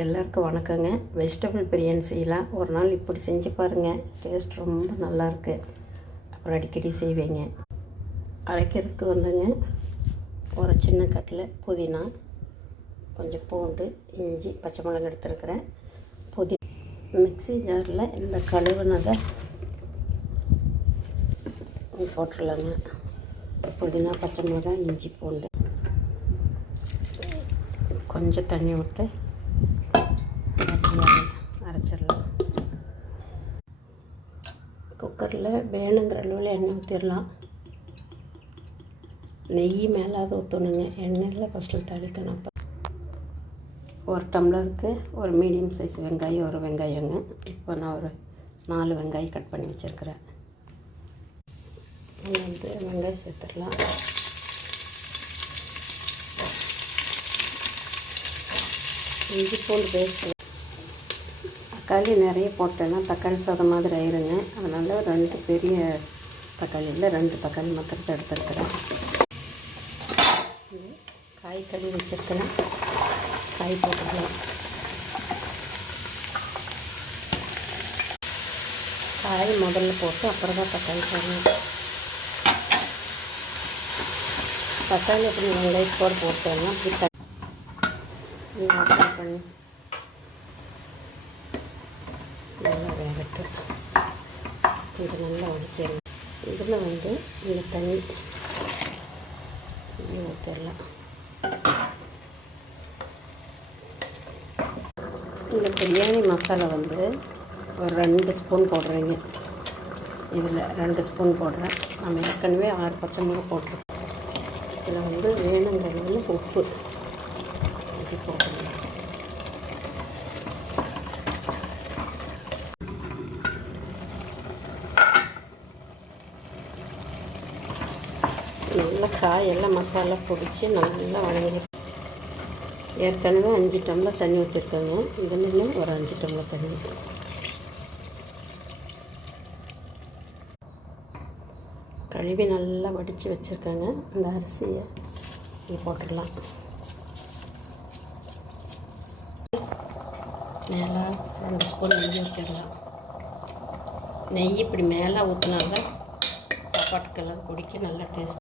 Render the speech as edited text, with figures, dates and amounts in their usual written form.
எல்லாருக்கும் வணக்கங்க. வெஜிடபிள் பிரியாணி செய்யலாம். ஒரு நாள் இப்படி செஞ்சு பாருங்கள், டேஸ்ட் ரொம்ப நல்லாயிருக்கு. அப்புறம் அடிக்கடி செய்வேங்க. அரைக்கிறதுக்கு வந்துங்க, ஒரு சின்ன கட்டில் புதினா, கொஞ்சம் பூண்டு, இஞ்சி, பச்சை மிளகாய் எடுத்துருக்கிறேன். மிக்ஸி ஜாரில் இந்த கழுவுனதை போட்டுடலாங்க. புதினா, பச்சை மிளகாய், இஞ்சி, பூண்டு, கொஞ்சம் தண்ணி விட்டு அரைச்சிடலாம். குக்கரில் வேணுங்கிற அளவில் எண்ணெய் ஊற்றிடலாம். நெய் மேலாவது ஊற்றணுங்க, எண்ணெயில் ஃபஸ்ட்டில் தாளிக்கணும். அப்போ ஒரு டம்ளருக்கு ஒரு மீடியம் சைஸ் வெங்காயம், ஒரு வெங்காயங்க. இப்போ நான் ஒரு 4 வெங்காயம் கட் பண்ணி வச்சுருக்கிறேன். வெங்காயம் சேர்த்துடலாம். இஞ்சி பூண்டு பேஸ்ட். தக்காளி நிறைய போட்டேன்னா தக்காளி சாதம் மாதிரி ஆயிருங்க. அதனால் 2 பெரிய தக்காளி இல்லை, 2 தக்காளி மாத்திரத்தை எடுத்துருக்கிறேன். காய் கழுவி வச்சுருக்கிறேன். காய் போட்டுக்கலாம். காய் முதல்ல போட்டு அப்புறம் தான் தக்காளி போடணும். தக்காளி அப்படி வெங்காயத்தோடு போட்டேன்னா அப்படி பண்ணி நல்லா வேகட்டும். இது நல்லா வடிச்சிடலாம். இதில் இந்த தண்ணி ஊற்றிடலாம். இந்த பிரியாணி மசாலா ஒரு 2 ஸ்பூன் போடுறேங்க. இதில் 2 ஸ்பூன் போடுறேன். நம்ம ஏற்கனவே 6 பச்சை மிளகாய் போட்டுருக்கோம். இதில் வேணுங்கிறது உப்பு இப்படி போட்டுருங்க. நல்லா காயெல்லாம் மசாலா பிடிச்சி நல்லா வதங்கி. ஏற்கனவே 5 டம்ளர் தண்ணி ஊற்றிருக்கேங்க. இதுலேயும் ஒரு 5 டம்ளர் தண்ணி ஊற்றுறேன். கழுவி நல்லா வடித்து வச்சுருக்கேங்க. அந்த அரிசியை போட்டுடலாம். மேலே 2 ஸ்பூன் நெய் ஊற்றிடலாம். நெய் இப்படி மேலே ஊற்றினாதான் சாப்பாட்டுக்கெல்லாம் குடிக்க நல்லா டேஸ்ட்.